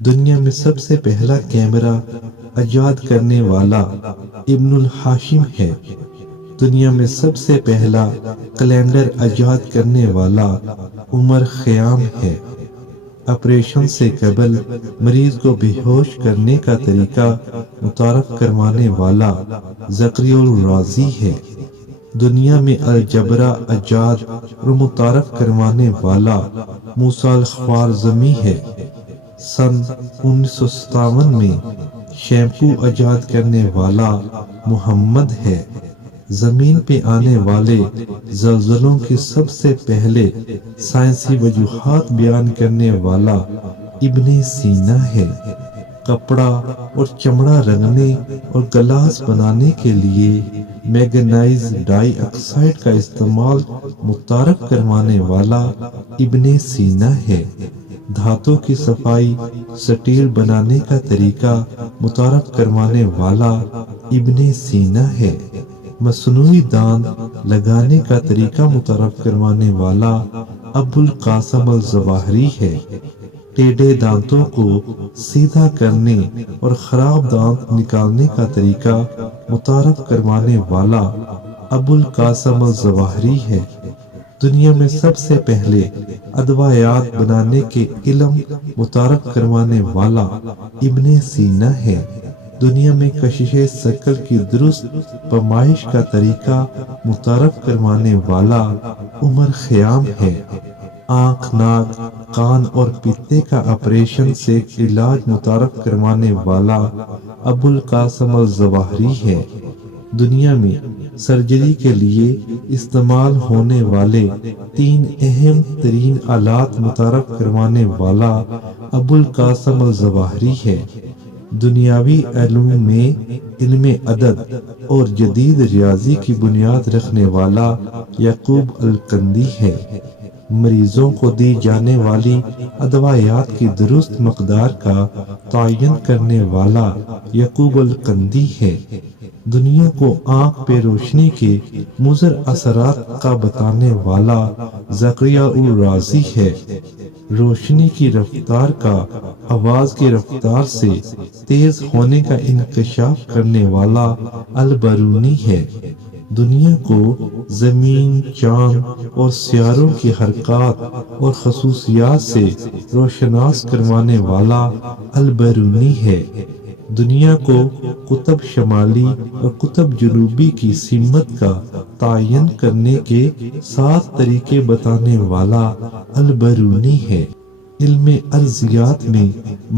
دنیا میں سب سے پہلا کیمرہ ایجاد کرنے والا ابن الحاشم ہے۔ دنیا میں سب سے پہلا کیلنڈر ایجاد کرنے والا عمر خیام ہے۔ آپریشن سے قبل مریض کو بے ہوش کرنے کا طریقہ متعارف کروانے والا زکریا الرازی ہے۔ دنیا میں الجبرا ایجاد اور متعارف کروانے والا موسیٰ الخوارزمی ہے۔ سن 1957 میں شیمپو ایجاد کرنے والا محمد ہے۔ زمین پہ آنے والے زلزلوں کی سب سے پہلے سائنسی وجوہات بیان کرنے والا ابن سینا ہے۔ کپڑا اور چمڑا رنگنے اور گلاس بنانے کے لیے میگنائز ڈائی آکسائڈ کا استعمال متعارف کروانے والا ابن سینا ہے۔ دھاتوں کی صفائی سٹیل بنانے کا طریقہ متعارف کروانے والا ابن سینا ہے۔ مصنوعی دانت لگانے کا طریقہ متعارف کروانے والا ابو القاسم الظواہری ہے۔ ٹیڑھے دانتوں کو سیدھا کرنے اور خراب دانت نکالنے کا طریقہ متعارف کروانے والا ابو القاسم الظواہری ہے۔ دنیا میں سب سے پہلے ادویات بنانے کے علم متعارف کروانے والا ابن سینا ہے۔ دنیا میں کشش شکل کی درست پیمائش کا طریقہ متعارف کروانے والا عمر خیام ہے۔ آنکھ، ناک، کان اور پتے کا آپریشن سے علاج متعارف کروانے والا ابو القاسم الظواہری ہے۔ دنیا میں سرجری کے لیے استعمال ہونے والے 3 اہم ترین آلات متعارف کروانے والا ابو القاسم الظواہری ہے۔ دنیاوی علوم میں علم عدد اور جدید ریاضی کی بنیاد رکھنے والا یعقوب الکندی ہے۔ مریضوں کو دی جانے والی ادویات کی درست مقدار کا تعین کرنے والا یعقوب الکندی ہے۔ دنیا کو آنکھ پہ روشنی کے مضر اثرات کا بتانے والا زکریا الرازی ہے۔ روشنی کی رفتار کا آواز کی رفتار سے تیز ہونے کا انکشاف کرنے والا البرونی ہے۔ دنیا کو زمین، چاند اور سیاروں کی حرکات اور خصوصیات سے روشناس کروانے والا البرونی ہے۔ دنیا کو قطب شمالی اور قطب جنوبی کی سمت کا تعین کرنے کے 7 طریقے بتانے والا البرونی ہے۔ علم ارضیات میں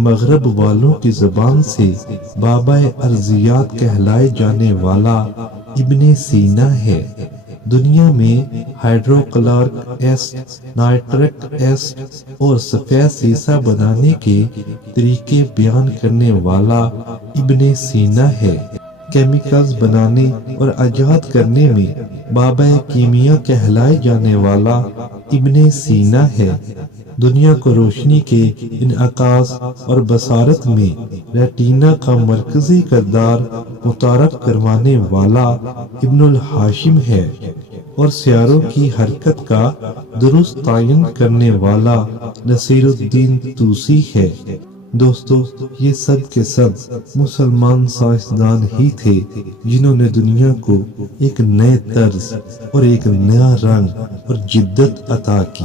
مغرب والوں کی زبان سے بابا ارضیات کہلائے جانے والا ابن سینا ہے۔ دنیا میں ہائیڈروکلورک ایسڈ، نائٹرک ایسڈ اور سفید سیسہ بنانے کے طریقے بیان کرنے والا ابن سینا ہے۔ کیمیکلز بنانے اور ایجاد کرنے میں بابا کیمیا کہلائے جانے والا ابن سینا ہے۔ دنیا کو روشنی کے انعکاس اور بصارت میں ریٹینا کا مرکزی کردار متعارف کروانے والا ابن الحاشم ہے اور سیاروں کی حرکت کا درست تعین کرنے والا نصیر الدین طوسی ہے۔ دوستو، یہ سب کے سب مسلمان سائنسدان ہی تھے جنہوں نے دنیا کو ایک نئے طرز اور ایک نیا رنگ اور جدت عطا کی۔